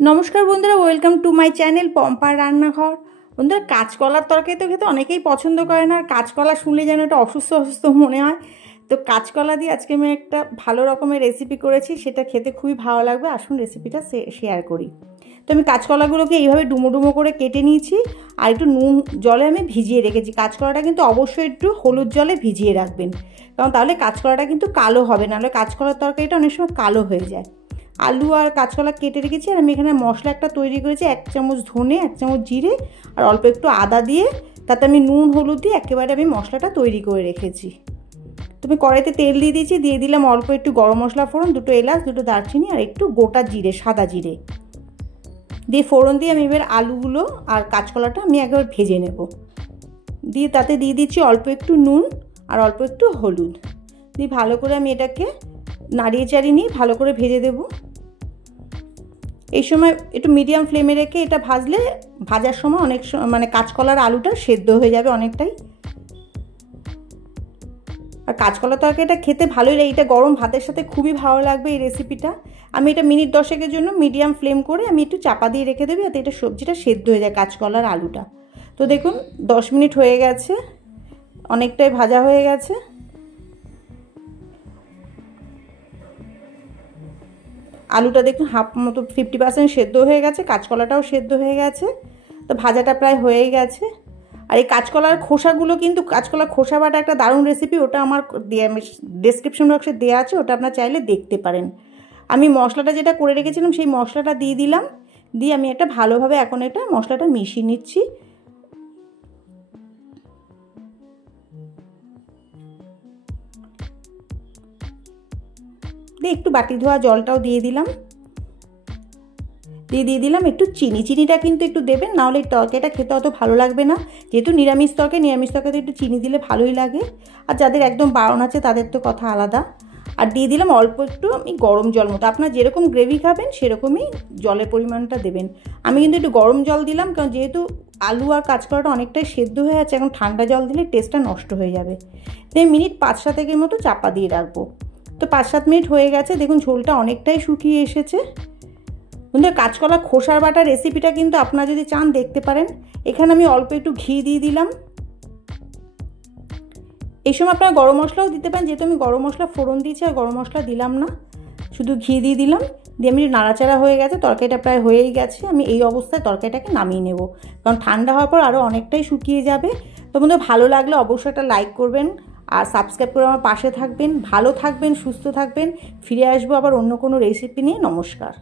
नमस्कार बंधुरा welcome to my channel पम्पार रान्नाघर। बंधुरा काँचकलार तरकारी तो खेते अनेकेई पसंद करे ना, काँचकला शुनले जेन एकटु असुस्थ असुस्थ मने हय। तो काँचकला दिए आजके आमि एकटा भालो रकमेर रेसिपि करेछि, सेटा खेते खुबই भालो लागबे। आसुन रेसिपिटा शेयर करी। तो आमि काँचकलागुलोके এইভাবে ডুমো ডুমো করে কেটে নিয়েছি আর একটু নুন জলে আমি ভিজিয়ে রেখেছি। কাঁচকলাটা কিন্তু অবশ্যই একটু হলুদ জলে ভিজিয়ে রাখবেন, কারণ তাহলে কাঁচকলাটা কিন্তু কালো হবে না, নাহলে কাঁচকলার তরকারিটা অনেক সময় কালো হয়ে যায়। आलू और काँचकला केटे रेखेছি আর আমি এখানে মশলা একটা তৈরি করেছি। 1 চামচ ধনে, 1 চামচ জিরে আর অল্প একটু আদা দিয়ে তাতে আমি নুন হলুদ দিয়ে একেবারে আমি মশলাটা তৈরি করে রেখেছি। তুমি কড়াইতে তেল দিয়ে দিয়েছি, দিয়ে দিলাম অল্প একটু গরম মশলা ফোড়ন, দুটো এলাচ, দুটো দারচিনি আর একটু গোটা জিরে, সাদা জিরে দিয়ে ফোড়ন দিয়ে আমি এবার আলুগুলো আর কাঁচকলাটা আমি একবার ভেজে নেব। দিয়ে তাতে দিয়ে দিচ্ছি অল্প একটু নুন আর অল্প একটু হলুদ দিয়ে ভালো করে আমি এটাকে নাড়িয়ে চাড়িয়ে নিয়ে ভালো করে ভেজে দেব। এই সময় একটু মিডিয়াম ফ্লেমে রেখে এটা ভাজলে ভাজার সময় অনেক মানে কাঁচকলার আলুটা সেদ্ধ হয়ে যাবে অনেকটাই। আর কাঁচকলা তরকারিটা খেতে ভালোই লাগে, এটা গরম ভাতের সাথে খুবই ভালো লাগবে এই রেসিপিটা। আমি এটা মিনিট 10 জন্য মিডিয়াম ফ্লেম করে আমি একটু চাপা দিয়ে রেখে দেবো, যাতে এটা সবজিটা সেদ্ধ হয়ে যায় কাঁচকলার আলুটা। তো দেখুন 10 মিনিট হয়ে গেছে, অনেকটাই ভাজা হয়ে গেছে। আলুটা দেখুন হাফ মতো 50% সেদ্ধ হয়ে গেছে, কাঁচকলাটাও সেদ্ধ হয়ে গেছে। তো ভাজাটা প্রায় হয়েই গেছে। আর এই কাঁচকলার খোসাগুলো কিন্তু কাঁচকলার খোসা বাটা একটা দারুণ রেসিপি, ওটা আমার ডেসক্রিপশন বক্সে দেওয়া আছে, ওটা আপনারা চাইলে দেখতে পারেন। আমি মশলাটা যেটা করে রেখেছিলাম সেই মশলাটা দিয়ে দিলাম, দিয়ে আমি এটা ভালোভাবে এখন এটা মশলাটা মিশিয়ে নিচ্ছি। দিয়ে একটু বাটি ধোয়া জলটাও দিয়ে দিলাম, দিয়ে দিলাম একটু চিনি। চিনিটা কিন্তু একটু দেবেন, নাহলে তরকারিটা খেতে অত ভালো লাগবে না। যেহেতু নিরামিষ তরকারিতে একটু চিনি দিলে ভালোই লাগে। আর যাদের একদম বারণ আছে তাদের তো কথা আলাদা। আর দিয়ে দিলাম অল্প একটু আমি গরম জল মতো, আপনারা যেরকম গ্রেভি খাবেন সেরকমই জলের পরিমাণটা দেবেন। আমি কিন্তু একটু গরম জল দিলাম, কারণ যেহেতু আলু আর কাঁচকলাটা অনেকটাই সেদ্ধ হয়ে আছে, এখন ঠান্ডা জল দিলে টেস্টটা নষ্ট হয়ে যাবে। তাই মিনিট 5-7 মতো চাপা দিয়ে রাখবো। তো 5-7 মিনিট হয়ে গেছে, দেখুন ঝোলটা অনেকটাই শুকিয়ে এসেছে। বন্ধুরা কাঁচকলা খোসার বাটা রেসিপিটা কিন্তু আপনারা যদি চান দেখতে পারেন। এখানে আমি অল্প একটু ঘি দিয়ে দিলাম। এই সময় আপনারা গরম মশলাও দিতে পারেন, যেহেতু আমি গরম মশলা ফোড়ন দিয়েছি আর গরম মশলা দিলাম না, শুধু ঘি দিয়ে দিলাম। দিয়ে আমি নাড়াচাড়া হয়ে গেছে, তরকারিটা প্রায় হয়েই গেছে। আমি এই অবস্থায় তরকারিটাকে নামিয়ে নেব, কারণ ঠান্ডা হওয়ার পর আরও অনেকটাই শুকিয়ে যাবে। তো বন্ধুরা ভালো লাগলে অবশ্যই একটা লাইক করবেন আর সাবস্ক্রাইব করে আমার পাশে থাকবেন। ভালো থাকবেন, সুস্থ থাকবেন। ফিরে আসবো আবার অন্য কোনো রেসিপি নিয়ে। নমস্কার।